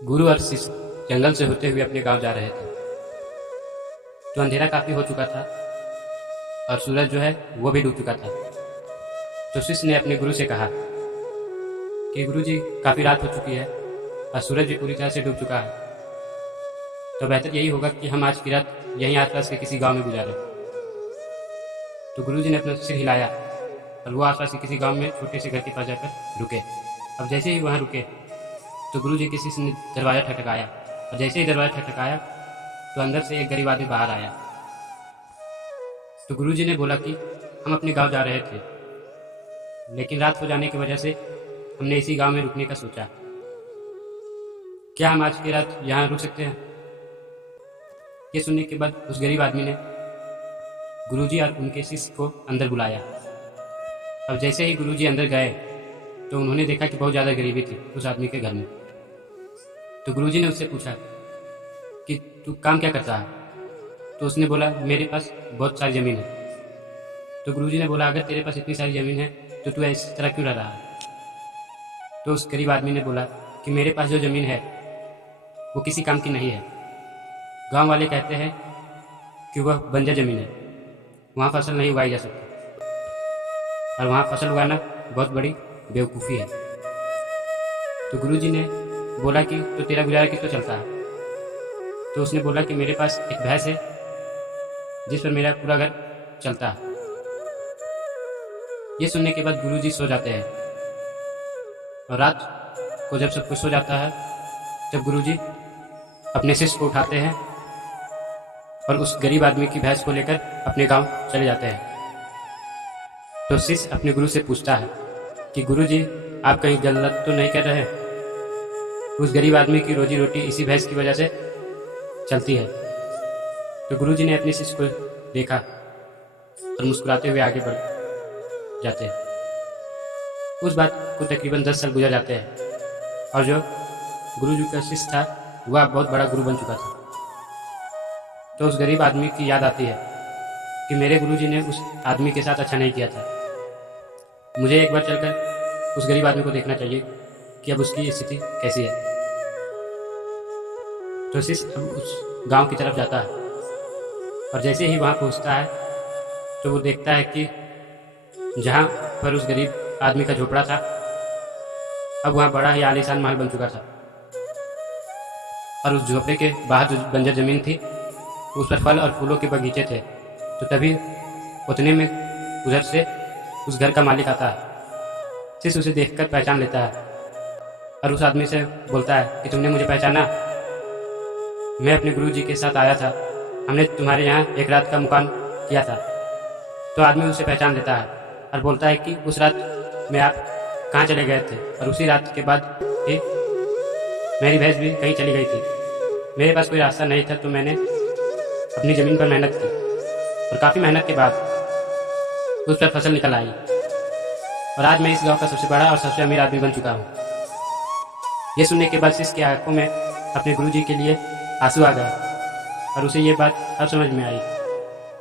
गुरु और शिष्य जंगल से होते हुए अपने गांव जा रहे थे। तो अंधेरा काफ़ी हो चुका था और सूरज जो है वो भी डूब चुका था। तो शिष्य ने अपने गुरु से कहा कि गुरु जी, काफ़ी रात हो चुकी है और सूरज भी पूरी तरह से डूब चुका है, तो बेहतर यही होगा कि हम आज की रात यहीं आसपास के किसी गांव में गुजारें। तो गुरु जी ने अपना सिर हिलाया और वो आसपास के किसी गांव में छोटे से घर के पास जाकर रुके। अब जैसे ही वहाँ रुके तो गुरु जी के शिष्य ने दरवाज़ा ठटकाया और जैसे ही दरवाज़ा ठटकाया तो अंदर से एक गरीब आदमी बाहर आया। तो गुरु जी ने बोला कि हम अपने गांव जा रहे थे, लेकिन रात हो जाने की वजह से हमने इसी गांव में रुकने का सोचा। क्या हम आज की रात यहाँ रुक सकते हैं? ये सुनने के बाद उस गरीब आदमी ने गुरुजी और उनके शिष्य को अंदर बुलाया। अब जैसे ही गुरुजी अंदर गए तो उन्होंने देखा कि बहुत ज़्यादा गरीबी थी उस आदमी के घर में। तो गुरुजी ने उससे पूछा कि तू काम क्या करता है? तो उसने बोला, मेरे पास बहुत सारी ज़मीन है। तो गुरुजी ने बोला, अगर तेरे पास इतनी सारी ज़मीन है तो तू इस तरह क्यों रह रहा है? तो उस गरीब आदमी ने बोला कि मेरे पास जो ज़मीन है वो किसी काम की नहीं है। गांव वाले कहते हैं कि वह बंजर ज़मीन है, वहाँ फसल नहीं उगाई जा सकती और वहाँ फसल उगाना बहुत बड़ी बेवकूफ़ी है। तो गुरुजी ने बोला कि तो तेरा गुजारा किस पर चलता है? तो उसने बोला कि मेरे पास एक भैंस है जिस पर मेरा पूरा घर चलता है। ये सुनने के बाद गुरुजी सो जाते हैं और रात को जब सब कुछ सो जाता है तब गुरुजी अपने शिष्य को उठाते हैं और उस गरीब आदमी की भैंस को लेकर अपने गांव चले जाते हैं। तो शिष्य अपने गुरु से पूछता है कि गुरुजी, आप कहीं गलत तो नहीं कर रहे? उस गरीब आदमी की रोजी रोटी इसी भैंस की वजह से चलती है। तो गुरुजी ने अपने शिष्य को देखा और मुस्कुराते हुए आगे बढ़ जाते हैं। उस बात को तकरीबन 10 साल गुजर जाते हैं और जो गुरुजी का शिष्य था वह बहुत बड़ा गुरु बन चुका था। तो उस गरीब आदमी की याद आती है कि मेरे गुरुजी ने उस आदमी के साथ अच्छा नहीं किया था, मुझे एक बार चलकर उस गरीब आदमी को देखना चाहिए कि अब उसकी स्थिति कैसी है। तो शिष्य अब उस गांव की तरफ जाता है और जैसे ही वहां पहुंचता है तो वो देखता है कि जहां पर उस गरीब आदमी का झोपड़ा था अब वहां बड़ा ही आलीशान महल बन चुका था और उस झोपड़े के बाहर जो बंजर ज़मीन थी उस पर फल और फूलों के बगीचे थे। तो तभी उतने में उधर से उस घर का मालिक आता है। शिष्य उसे देखकर पहचान लेता है और उस आदमी से बोलता है कि तुमने मुझे पहचाना? मैं अपने गुरुजी के साथ आया था, हमने तुम्हारे यहाँ एक रात का मुकाम किया था। तो आदमी उसे पहचान लेता है और बोलता है कि उस रात में आप कहाँ चले गए थे? और उसी रात के बाद ही मेरी भैंस भी कहीं चली गई थी। मेरे पास कोई रास्ता नहीं था तो मैंने अपनी ज़मीन पर मेहनत की और काफ़ी मेहनत के बाद उस पर फसल निकल आई और आज मैं इस गांव का सबसे बड़ा और सबसे अमीर आदमी बन चुका हूँ। ये सुनने के बाद शिष्य की आंखों में अपने गुरुजी के लिए आंसू आ गए और उसे ये बात अब समझ में आई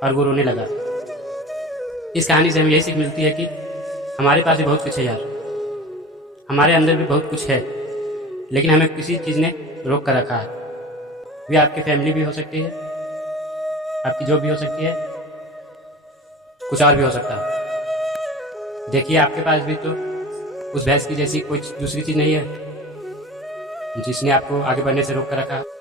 और वो रोने लगा। इस कहानी से हमें यही सीख मिलती है कि हमारे पास भी बहुत कुछ है यार, हमारे अंदर भी बहुत कुछ है, लेकिन हमें किसी चीज़ ने रोक कर रखा है। वे आपकी फैमिली भी हो सकती है, आपकी जॉब भी हो सकती है, कुछ और भी हो सकता है। देखिए, आपके पास भी तो उस भैंस की जैसी कोई दूसरी चीज़ नहीं है जिसने आपको आगे बढ़ने से रोक कर रखा है।